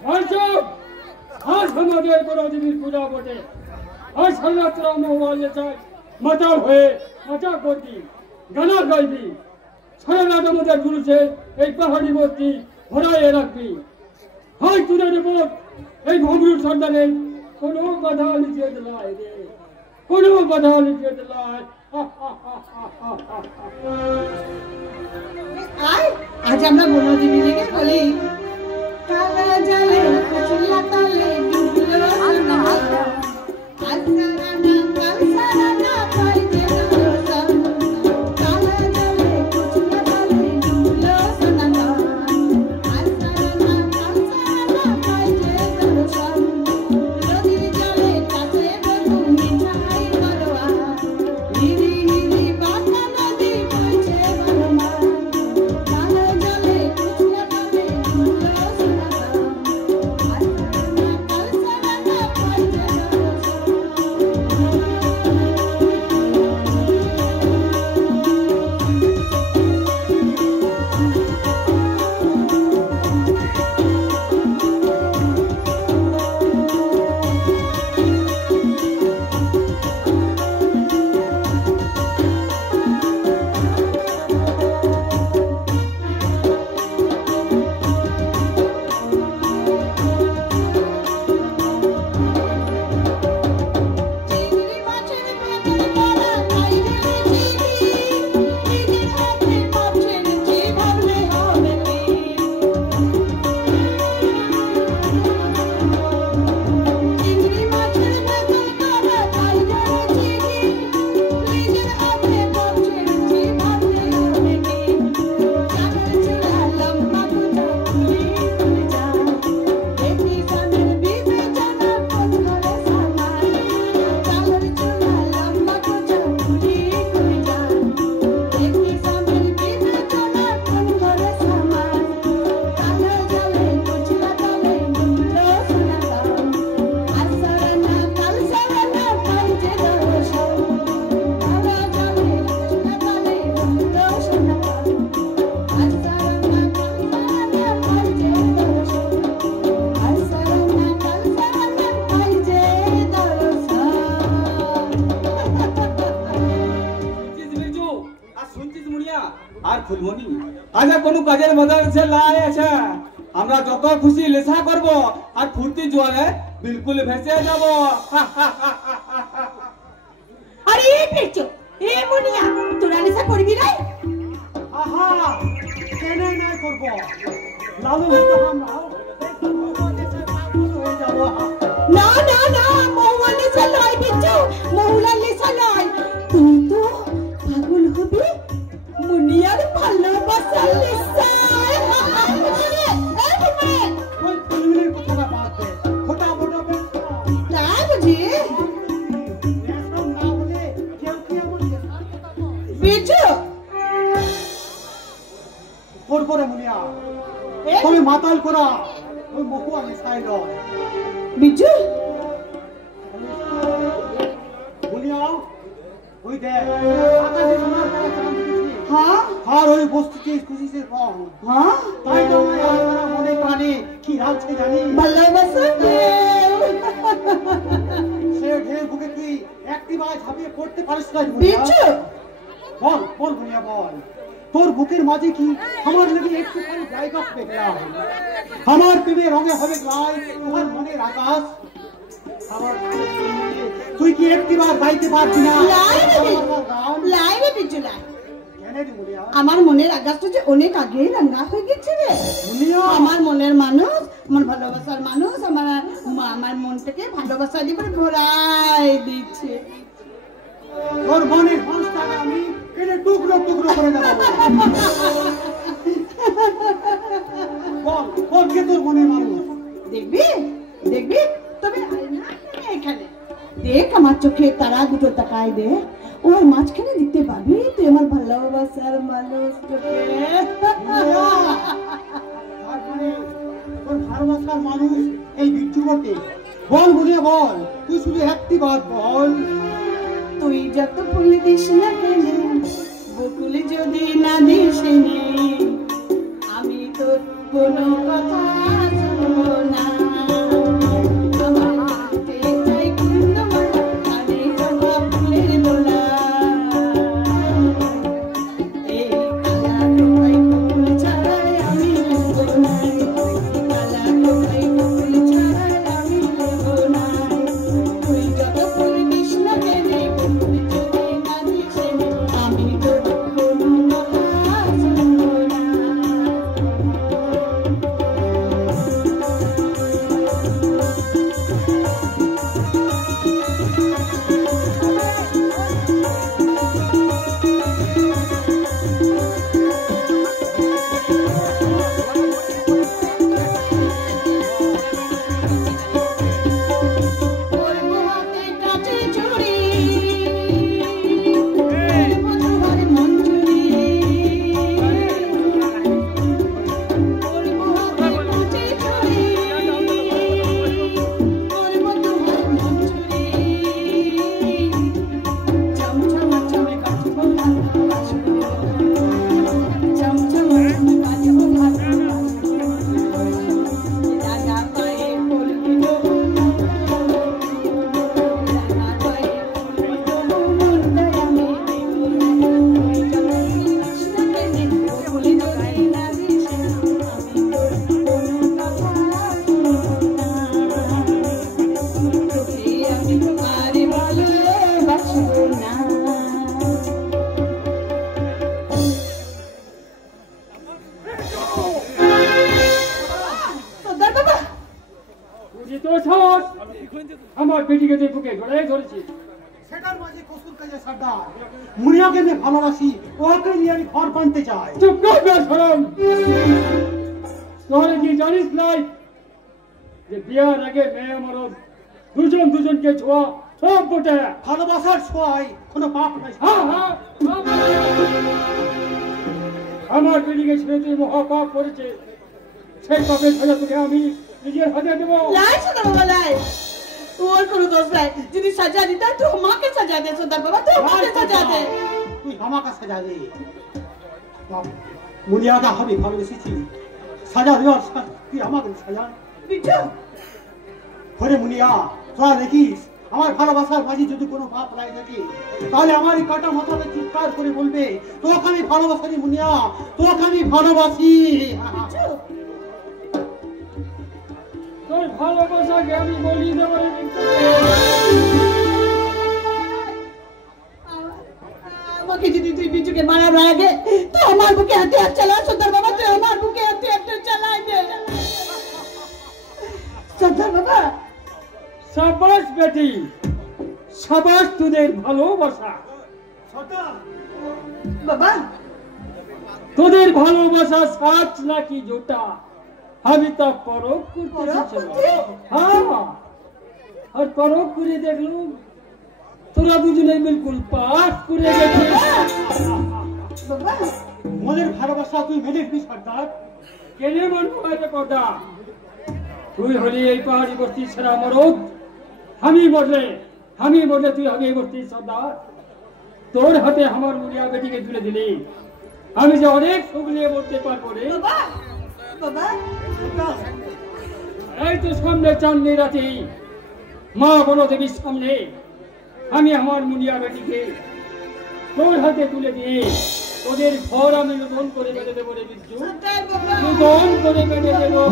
आज हमारे गोरादेवी पूजा बटे आज हल्ला मोहवाले चाय मचा हुए मचा करती गाना गाइबी सारा रात আমাদের গুরুছে এই পাহাড়ি মূর্তি ভরায়ে রাখবি হয় তুই রিপোর্ট এই ভমরু সর্দারের কোনো কথা লিখে দিলাই রে কোনো কথা লিখে দিলাই আয় আজ আমরা গোরাদেবী লেগে বলি কালা জালে কুচলা তালে ডুবলো সোনা আসারানা কালসারানা পাইতে দর্শন কালা জালে কুচলা তালে ডুবলো সোনা আসারানা কালসারানা পাইতে দর্শন নদীর জলে কাছে বন্ধু মিঠাই করোয়া হিরি হিরি বাঁকা নদী বইছে বনমা কালা জালে কুচলা তালে ডুবলো সোনা আসারানা কালসারানা পাইতে চিংড়ি মাছের বেতন করা খাইবে চিংড়ি নিজের হাতে পাপ ছেড়েছি ভাবলে হবে কি চিংড়ি মাছের বেতন করা খাইবে চিংড়ি নিজের হাতে পাপ ছেড়েছি ভাবলে হবে কি চাঁদের চূড়া লম্বা কুচা খুলি খুলে যা দেখি স্বামীর বিবেচনা কোন ঘরে সামাল চাঁদের চূড়া লম্বা কুচা খুলি খুলে যা দেখি স্বামীর বিবেচনা কোন ঘরে সামাল কালো জলে কুচলা তলে ডুবলো সোনা আসারানা কালসারানা পাইছে দর্শন কালো জলে কুচলা তলে ডুবলো সোনা আসারানা কালসারানা পাইছে দর্শন আসারানা কালসারানা পাইছে দর্শন আর শুনছিস মুনিয়া আর ফুলমণি আজ কোনো কাজের মজার সে লাই আছে আমরা যত খুশি লেসা করব আর ফুর্তি জোয়ারে বিলকুল ভেসে যাব আরে এই পেচো এ মুনিয়া তোরা নেশা করবি নাই আহা কেন নাই করব লালু তো আমরা হয়ে যাব না না না মহুয়া নেশা নয় পেচো মহুলা নেশা নয় তুই তো পাগল হবি মুনিয়ার ভালোবাসার নেশা ওই ফুলমির কথাটা বাদ দে ফটা ফটা তাই বুঝি এসব না বলে কেউ কি এমন পেচো করবো রে মুনিয়া তুমি মাতাল করা ওই মহুয়া নেশায় রয় বিজু মুনিয়া ওই দেখ আকাশে সোনার তারা চাঁদ দেখেছি হ্যাঁ আর ওই বস্তুকে খুশিতে কম হ্যাঁ তাই তো আমার মনে প্রাণে কি রাখছে জানি ভালোবাসা সে ঢের বুকে তুই একটি বার ঝাঁপিয়ে পড়তে পারিস না বিজু বল বল মুনিয়া বল তোর বুকের মাঝে কি আমার লেগে একটুখানি জায়গা পেলাম আমার প্রেমে রঙে হবে লাই তোমার মনের আকাশ আমার তুই কি একটিবার গাইতে পারবি না লাই রে বিজু লাই কেন রে মুনিয়া আমার মনের আকাশটা যে অনেক আগেই রাঙা হয়ে গেছে রে মুনিয়া আমার মনের মানুষ আমার ভালোবাসার মানুষ আমার মনটাকে ভালোবাসা দিয়ে করে ভরাই দিচ্ছে তোর মনের মানুষটাকে আমি কেটে টুকরো টুকরো করে দেবো বল বল কে তোর মনের মানুষ দেখবি দেখবি তবে এখানে দেখ আমার চোখে তারা দুটো তাকায় দে ওর মাঝখানে দেখতে পাবি তুই আমার ভালোবাসার মানুষটাকে তারপরে তোর ভালোবাসার মানুষ এই বিচ্ছু বটে বল মুনিয়া বল তুই শুধু একটি বাদ বল তুই যত ফুল দিস না কেন বকুল যদি না দিস আমি তোর কোনো কথা শুনবো না তো সাহস আমার বেটিকে তুই বুকে জড়াই ধরেছিস। সেটার মাঝে কসুর কাজে সর্দার, মুনিয়াকে আমি ভালোবাসি, ওকে নিয়ে আমি ঘর বানতে চাই। চুপ কর বেশরম, তোরা কি জানিস নাই যে বিয়ার আগে মেয়ে মরদ দুজন দুজনকে ছোঁয়া সব বটে। ভালোবাসার ছোঁয়ায় কোনো পাপ নাই। হ্যাঁ হ্যাঁ, আমার বেটিকে ছেড়ে তুই মহাপাপ করেছে, সেই পাপের সাজা তোকে আমি নিজের হাতে দেবো। লাই সর্দার বাবা লাই, ওর কোনো দোষ নাই। যদি সাজা দিতা তো মাকে সাজা দে সর্দার বাবা, তো মাকে সাজা দে। তুই আমাকে সাজা দে। মুনিয়াকে আমি ভালোবেসেছি, সাজা দেওয়ার তুই আমাকে সাজা। বিজু ঘরে মুনিয়া তোরা দেখিস, আমার ভালোবাসার মাঝে যদি কোনো পাপ লাগে থাকে তাহলে আমার এই কাটা মাথাটা চিৎকার করে বলবে, তোকে আমি ভালোবাসি মুনিয়া, তোকে আমি ভালোবাসি। তোর ভালোবাসাকে আমি বলি দেবো। আমাকে যদি তুই বিজুকে মারার আগে তো আমার বুকে হাতে হাত চালা সর্দার বাবা, তুই আমার বুকে হাতে হাত চালাই দে সর্দার বাবা। সাবাস বেটি, সাবাস তোদের ভালোবাসা। বাবা তোদের ভালোবাসা সাচ নাকি জোটা আমি তা পরখ করতে। হ্যাঁ, আর পরখ করে দেখলুম তোরা দুজনে বিলকুল পাস করে গেছিস। বাবা মনের ভালোবাসা তুই মেনে নিবি সর্দার। কেনে মানবো এটা কথা? তুই হলি এই পাহাড়ি বস্তির সেরা মরদ, আমি মরলে তুই হবে এই বস্তির সর্দার। তোর হাতে আমার মুনিয়া বেটিকে তুলে দিলি, আমি যে অনেক সুখ নিয়ে বলতে পারবো রে। বাবা বাবা এই তো সামনে চাঁদনি রাতে মা বলো দেবীর সামনে আমি আমার মুনিয়া বেটিকে তোর হাতে তুলে দিয়ে তোদের ঘর আমি নতুন করে বেঁধে দেবো রে বিদ্যুৎ, সর্দার বাবা নতুন করে বেঁধে দেবো।